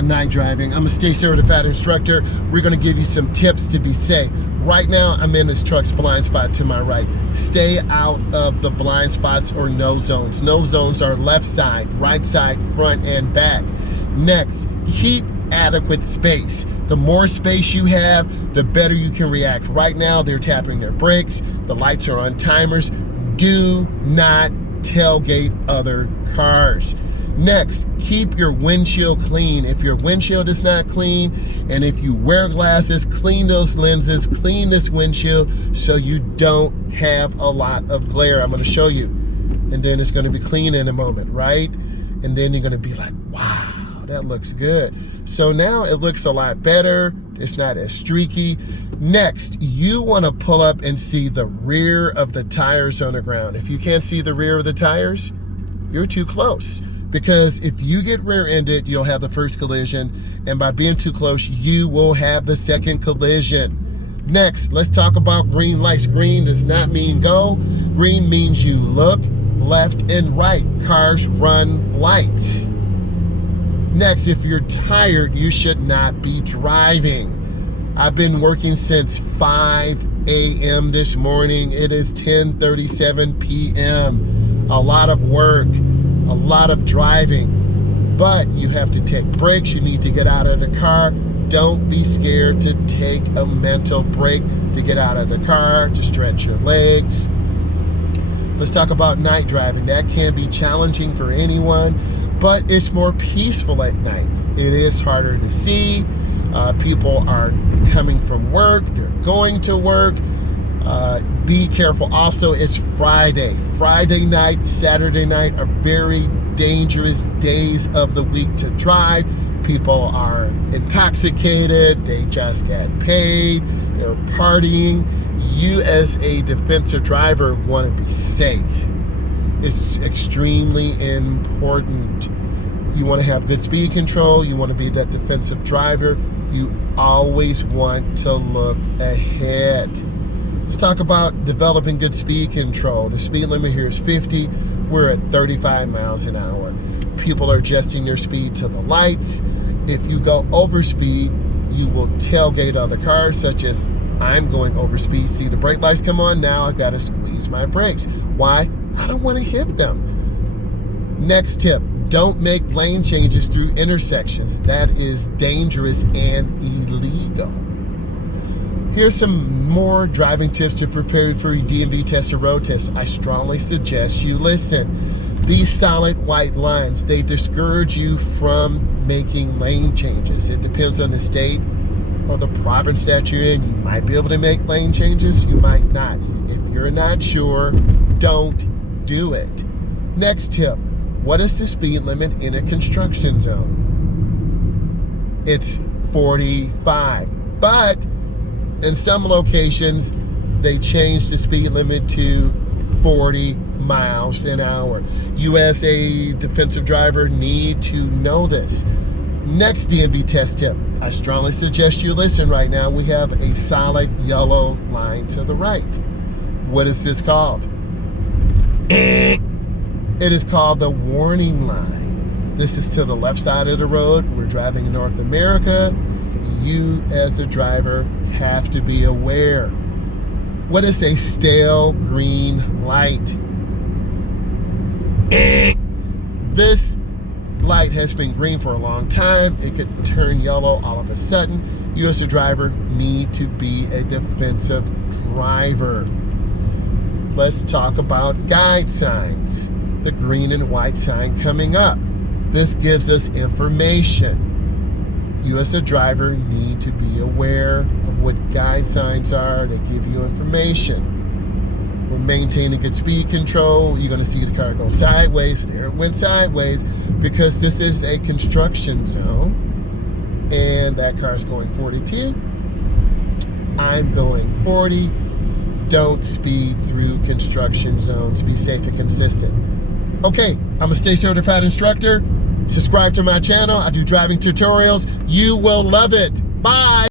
Night driving. I'm a state certified instructor. We're going to give you some tips to be safe. Right now, I'm in this truck's blind spot to my right. Stay out of the blind spots or no zones. No zones are left side, right side, front, and back. Next, keep adequate space. The more space you have, the better you can react. Right now, they're tapping their brakes. The lights are on timers. Do not tailgate other cars. Next, keep your windshield clean. If your windshield is not clean, and if you wear glasses, clean those lenses, clean this windshield so you don't have a lot of glare. I'm going to show you. And then it's going to be clean in a moment, right? And then you're going to be like, wow, that looks good. So now it looks a lot better. It's not as streaky. Next, you want to pull up and see the rear of the tires on the ground. If you can't see the rear of the tires, you're too close. Because if you get rear-ended, you'll have the first collision, and by being too close, you will have the second collision. Next, let's talk about green lights. Green does not mean go. Green means you look left and right. Cars run lights. Next, if you're tired, you should not be driving. I've been working since 5 a.m. this morning. It is 10:37 p.m. A lot of work. A lot of driving, but you have to take breaks. You need to get out of the car. Don't be scared to take a mental break to get out of the car, to stretch your legs. Let's talk about night driving. That can be challenging for anyone, but it's more peaceful at night. It is harder to see. People are coming from work. They're going to work. Be careful. Also, it's Friday. Friday night, Saturday night are very dangerous days of the week to drive. People are intoxicated. They just got paid. They're partying. You as a defensive driver want to be safe. It's extremely important. You want to have good speed control. You want to be that defensive driver. You always want to look ahead. Let's talk about developing good speed control. The speed limit here is 50. We're at 35 miles an hour. People are adjusting their speed to the lights. If you go over speed, you will tailgate other cars, such as I'm going over speed. See the brake lights come on? Now I've got to squeeze my brakes. Why? I don't want to hit them. Next tip, don't make lane changes through intersections. That is dangerous and illegal. Here's some more driving tips to prepare you for your DMV test or road test. I strongly suggest you listen. These solid white lines, they discourage you from making lane changes. It depends on the state or the province that you're in. You might be able to make lane changes, you might not. If you're not sure, don't do it. Next tip, what is the speed limit in a construction zone? It's 45, but in some locations, they changed the speed limit to 40 miles an hour. You as a defensive driver need to know this. Next DMV test tip. I strongly suggest you listen right now. We have a solid yellow line to the right. What is this called? It is called the warning line. This is to the left side of the road. We're driving in North America. You as a driver have to be aware. What is a stale green light? This light has been green for a long time. It could turn yellow all of a sudden. You as a driver need to be a defensive driver. Let's talk about guide signs. The green and white sign coming up. This gives us information. You as a driver need to be aware of what guide signs are that give you information. We're maintaining good speed control. You're going to see the car go sideways. There it went sideways because this is a construction zone and that car's going 42. I'm going 40. Don't speed through construction zones. Be safe and consistent. Okay, I'm a state certified instructor. Subscribe to my channel. I do driving tutorials. You will love it. Bye.